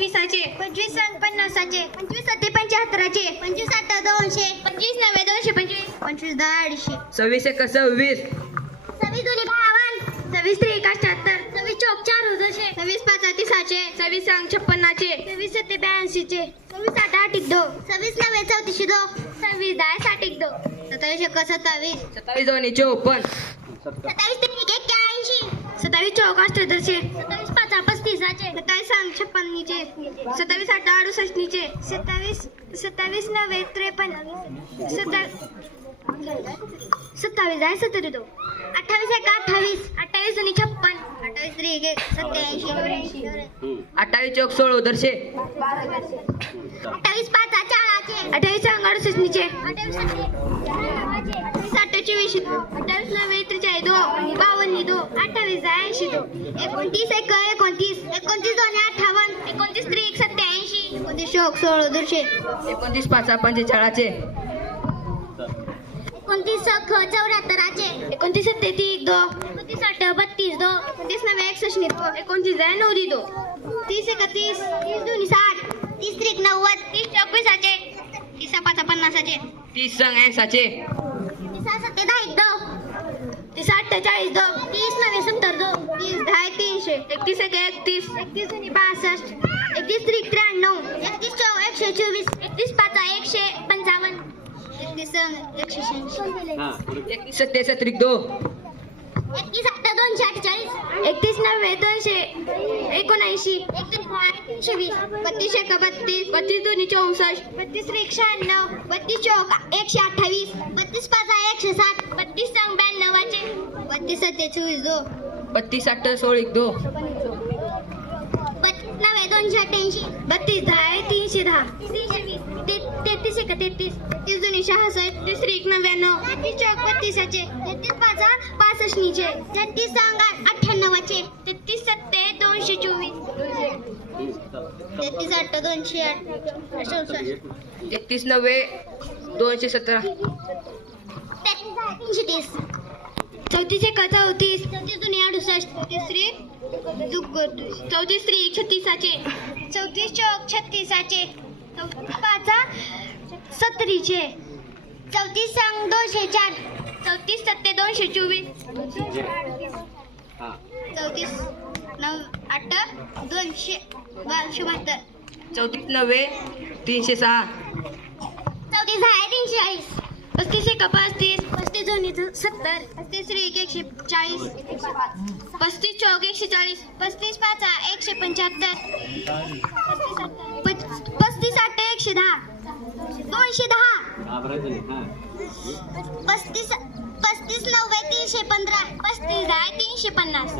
पंचवीसाचे पंचवीस अंक पन्नासाचे पंचवीस सत्ते पंच्याहत्तराचे पंचवीस आठ दोनशे पंचवीस नव्हे दोनशे पंचवीस पंचवीस दहा अडीचशे सव्वीस एक सव्वीस सव्वीस दोन्ही बावन्न सव्वीस त्रिक अठ्याहत्तर सव्वीस चौक चार दोनशे सव्वीस पाच तीसाचे सव्वीस अंक छप्पन्नाचे सव्वीस सत्ते ब्याऐंशीचे सव्वीस आठ आठ एक दो सव्वीस नव्हे चौतीसशे दो सव्वीस दहा साठ एक दो सत्तावीस एक सत्तावीस सत्तावीस दोन्ही चौपन्न सत्तावीस त्रिक एक्क्याऐंशी सत्तावीस चौक अठ्ठ्याहत्तरचे सत्तावीस पाच पस्तीसाचे सत्तावीस छप्पन्नीचे. सत्तावीस आठ अडुसष्टनीचे. सत्तावीस सत्तावीस नव्हे त्रेपन्न. सत्ता सत्तावीस दहा सत्तर दो अठ्ठावीस एक अठ्ठावीस. अठ्ठावीस दोन्ही छप्पन. अठ्ठावीस त्रिक एक सत्याऐंशी अठ्ठावीस चौक सोळा दरशे. अठ्ठावीस पाच चाळाचे. अठ्ठावीस अंक अडुसष्टनीचे. अठ्ठावीस अठ्ठावीस अठ्ठावीस अठ्ठावीस वीस दो अठ्ठावीस नव्हे त्रेचाळीस दो बावन्न दो अठ्ठावीस ऐंशी दो एकोणतीस एक एकोणतीस. एकोणतीस दोन अठ्ठावन्न. एकोणतीस त्रिक सत्याऐंशी एकोणतीस शोक सोळा दीडशे एकोणतीस पाच पंचेचाळाचे एकोणतीस चौऱ्याहत्तराचे. एकोणतीस सत्तेतीस दो. एकोणतीस आठ बत्तीस दो. एकोणतीस नव्हे एकसष्ट दो एकोणतीस दहा नऊ दो. तीस एकतीस. तीस दोन्ही साठ. तीस त्रिक नव्वद. तीस चौकवीसाचे तीस पाच पन्नासाचे. तीस ऐंसाचे तीस एक दो. तीस अठ्ठेचाळीस दो. तीस नव्हे सत्तर दो तीस दहा तीनशे एकतीस एक एकतीस. एकतीस दोन्ही बासष्ट एकतीस त्रिक त्र्याण्णव. एकतीस चौ एकशे चोवीस. एकतीस पाच एकशे पंचावन्न. एकतीस एकशे शहाऐंशी. एकतीस सत्ते सत्रिक दो. एकतीस आठ दोनशे अठ्ठेचाळीस. एकतीस नव्हे दोनशे एकोणऐंशी. एकतीस एकशे वीस. बत्तीस एक बत्तीस बत्तीस दोन्ही चौसष्ट. बत्तीस त्रिक शहाण्णव. बत्तीस चौक एकशे अठ्ठावीस. बत्तीस पाच एकशे साठ. बत्तीस बत्तीस सत्ते चोवीस दो. बत्तीस अठ्ठ सोळ एक दो. बत्तीस नव्हे दोनशे अठ्ठ्याऐंशी. बत्तीस दहा आहे तीनशे दहा. तीनशे वीस ते- तेहतीस एक तेहतीस तेहतीस दोन्ही सहासष्ट तिसरी एक नव्याण्णव. तेहतीस चौक बत्तीसाचे तेहतीस पाच पासष्टनीचे. तेहतीस सांगा अठ्ठ्याण्णवाचे. तेहतीस सत्ते दोनशे चोवीस. तेहतीस आठ दोनशे आठ. चौसष्ट. एकतीस नव्वे दोनशे सतरा. तेहतीस दहा तीनशे तीस. चौतीस एक चौतीस चौथी दोन्ही अडुसष्ट तिसरी चौथी स्त्री छत्तीसाचे। चौतीस चौक छत्तीसाचे। चौतीस पाच सत्तरीचे। चौतीस सांग दोनशे चार। चौतीस सत्ते दोनशे चोवीस। चौतीस नऊ आठ दोनशे बारशे बहात्तर चौतीस नव्वे तीनशे सहा चौतीस दहा तीनशे चाळीस पस्तीस एक पस्तीस? पस्तीस दोन्ही सत्तर. पस्तीस एक एकशे चाळीस. पस्तीस चौक एकशे चाळीस. पस्तीस पाच एकशे पंच्याहत्तर. पस्तीस आठ एकशे दहा. दोनशे दहा. पस्तीस पस्तीस नव्वे तीनशे पंधरा. पस्तीस दहा तीनशे पन्नास.